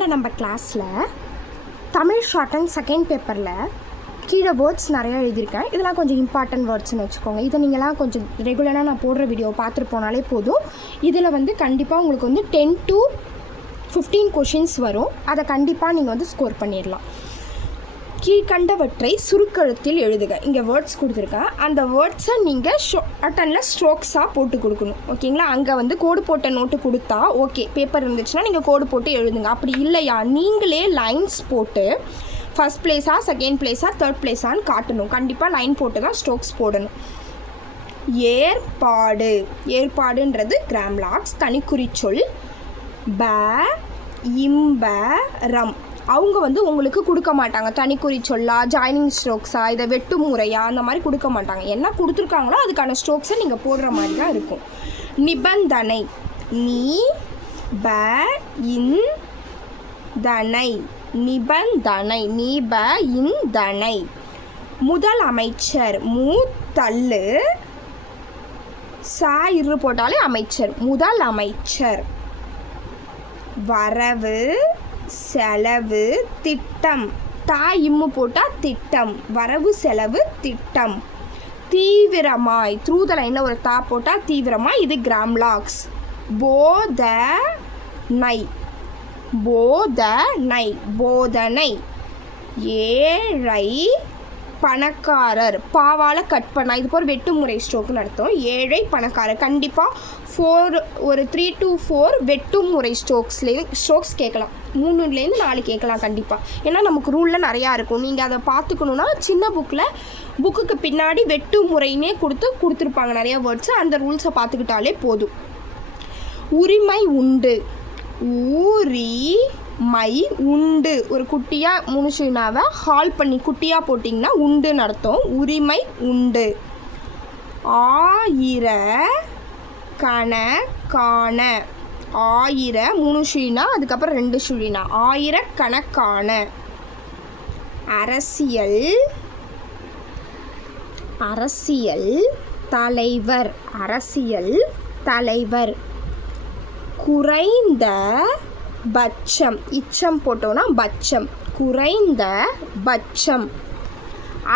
இன்னையோட நம்ம கிளாஸில் தமிழ் ஷார்ட் அண்ட் செகண்ட் பேப்பரில் கீழே வேர்ட்ஸ் நிறையா எழுதியிருக்கேன். இதெல்லாம் கொஞ்சம் இம்பார்ட்டன்ட் வேர்ட்ஸ்னு வச்சுக்கோங்க. இதை நீங்களாம் கொஞ்சம் ரெகுலராக நான் போடுற வீடியோ பார்த்துட்டு போனாலே போதும். இதில் கண்டிப்பாக உங்களுக்கு 10 to 15 கொஷின்ஸ் வரும். அதை கண்டிப்பாக நீங்கள் ஸ்கோர் பண்ணிடலாம். கீழ்கண்டவற்றை சுருக்கெழுத்தில் எழுதுக. இங்கே வேர்ட்ஸ் கொடுத்துருக்கேன். அந்த வேர்ட்ஸை நீங்கள் அட்டனில் ஸ்ட்ரோக்ஸாக போட்டு கொடுக்கணும். ஓகேங்களா? அங்கே கோடு போட்ட நோட்டு கொடுத்தா ஓகே, பேப்பர் இருந்துச்சுன்னா நீங்கள் கோடு போட்டு எழுதுங்க. அப்படி இல்லையா, நீங்களே லைன்ஸ் போட்டு ஃபஸ்ட் பிளேஸா, செகண்ட் பிளேஸா, தேர்ட் பிளேஸான்னு காட்டணும். கண்டிப்பாக லைன் போட்டு தான் ஸ்ட்ரோக்ஸ் போடணும். ஏற்பாடு. ஏற்பாடுன்றது கிராம்லாக்ஸ். தனிக்குறிச்சொல். ப இம்ப ரம். அவங்க உங்களுக்கு கொடுக்க மாட்டாங்க. தனிக்குறி சொல்லா, ஜாயினிங் ஸ்ட்ரோக்ஸா, இதை வெட்டு முறையா, அந்த மாதிரி கொடுக்க மாட்டாங்க. என்ன கொடுத்துருக்காங்களோ அதுக்கான ஸ்ட்ரோக்ஸை நீங்கள் போடுற மாதிரி தான் இருக்கும். நிபந்தனை. நீ ப இன் தனை. நிபந்தனை. நீ ப இன் தனை. முதல் அமைச்சர். தள்ளு சா இரு போட்டாலே அமைச்சர். முதல் அமைச்சர். வரவு செலவு திட்டம். தா இம்மு போட்டால் திட்டம். வரவு செலவு திட்டம். தீவிரமாய். த்ரூ த லைனில் ஒரு தா போட்டால் தீவிரமாய். இது கிராம்லாக்ஸ். போதனை. போதனை. போதனை. ஏழை பணக்காரர். பாவால் கட் பண்ணா. இது போல் வெட்டு முறை ஸ்ட்ரோக்குன்னு அர்த்தம். ஏழை பணக்காரர். கண்டிப்பாக ஒரு 3 to 4 வெட்டு முறை ஸ்ட்ரோக்ஸ் கேட்கலாம். 3லேருந்து 4 கேட்கலாம் கண்டிப்பாக. ஏன்னா நமக்கு ரூலில் நிறையா இருக்கும். நீங்கள் அதை பார்த்துக்கணுன்னா சின்ன புக்குக்கு பின்னாடி வெட்டு முறைன்னே கொடுத்துருப்பாங்க நிறையா வேர்ட்ஸு. அந்த ரூல்ஸை பார்த்துக்கிட்டாலே போதும். உரிமை உண்டு. மை உண்டு. ஒரு குட்டியாக முனுஷினாவை ஹால் பண்ணி குட்டியாக போட்டிங்கன்னா உண்டுன்னு அர்த்தம். உரிமை உண்டு. ஆயிர கணக்கான. ஆயிர முனுஷினா, அதுக்கப்புறம் 2 சுழினா. ஆயிரக்கணக்கான. அரசியல். அரசியல் தலைவர். அரசியல் தலைவர். குறைந்த பட்சம். இச்சம் போட்டோன்னா பட்சம். குறைந்த பட்சம்.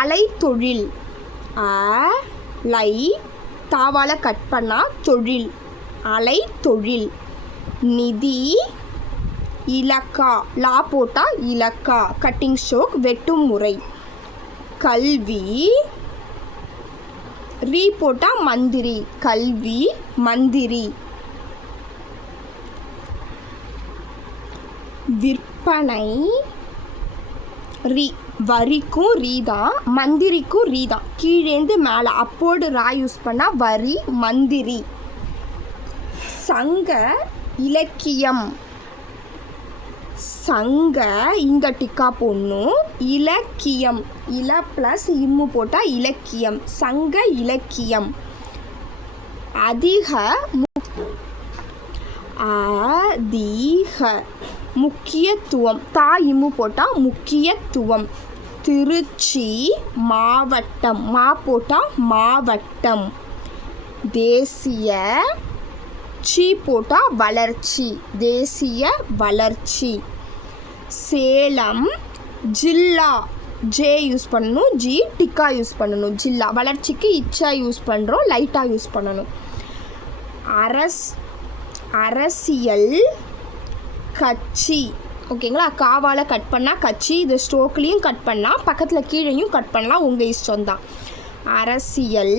அலைத்தொழில். அலை தாவால கட் பண்ணால் தொழில். அலைத்தொழில். நிதி. இலக்கா. லா போட்டால் இலக்கா. Cutting stroke. வெட்டும் முறை. கல்வி. ரீ போட்டால் மந்திரி. கல்வி மந்திரி. விற்பனை. ரீ. வரிக்கும் ரீ தான், மந்திரிக்கும் ரீ தான். கீழேந்து மேலே அப்போடு ரா யூஸ் பண்ணால் வரி மந்திரி. சங்க இலக்கியம். சங்க இங்கே டிக்கா போடணும். இலக்கியம். இல ப்ளஸ் இம்மு போட்டால் இலக்கியம். சங்க இலக்கியம். அதிக. அதிக முக்கியத்துவம். தா இம்மு போட்டால் முக்கியத்துவம். திருச்சி மாவட்டம். மா போட்டால் மாவட்டம். தேசிய. சி போட்டால் வளர்ச்சி. தேசிய வளர்ச்சி. சேலம். ஜில்லா. ஜே யூஸ் பண்ணணும். ஜி டிக்கா யூஸ் பண்ணணும். ஜில்லா. வளர்ச்சிக்கு இச்சா யூஸ் பண்ணுறோம், லைட்டாக யூஸ் பண்ணணும். அரசியல் கட்சி. ஓகேங்களா? காவால் கட் பண்ணால் கட்சி. இது ஸ்ட்ரோக்லேயும் கட் பண்ணால், பக்கத்தில் கீழேயும் கட் பண்ணலாம், உங்கள் இஷ்டம்தான். அரசியல்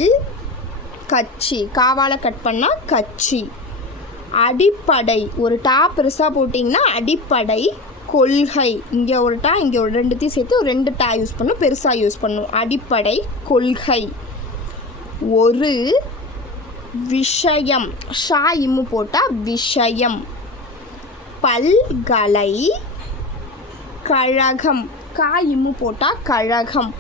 கட்சி. காவால் கட் பண்ணால் கட்சி. அடிப்படை. ஒரு டா பெருசாக போட்டிங்கன்னா அடிப்படை. கொள்கை. இங்கே ஒரு டா, இங்கே ஒரு 2த்தையும் சேர்த்து ஒரு 2 டா யூஸ் பண்ணணும், பெருசாக யூஸ் பண்ணணும். அடிப்படை கொள்கை. ஒரு விஷயம். ஷா இம்மு போட்டால் விஷயம். பல்கலை கழகம். கா இம்மு போட்டால் கழகம்.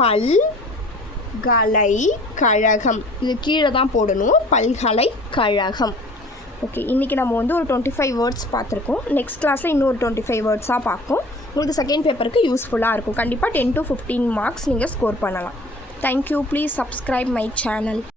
பல்கலை கழகம். இது கீழே தான் போடணும். பல்கலைக்கழகம். ஓகே, இன்றைக்கி நம்ம ஒரு 25 வேர்ட்ஸ் பார்த்துருக்கோம். நெக்ஸ்ட் கிளாஸில் இன்னொரு 25 வேர்ட்ஸாக பார்க்கும். உங்களுக்கு செகண்ட் பேப்பருக்கு யூஸ்ஃபுல்லாக இருக்கும். கண்டிப்பாக 10 to 15 மார்க்ஸ் நீங்கள் ஸ்கோர் பண்ணலாம். Thank you. Please subscribe my channel.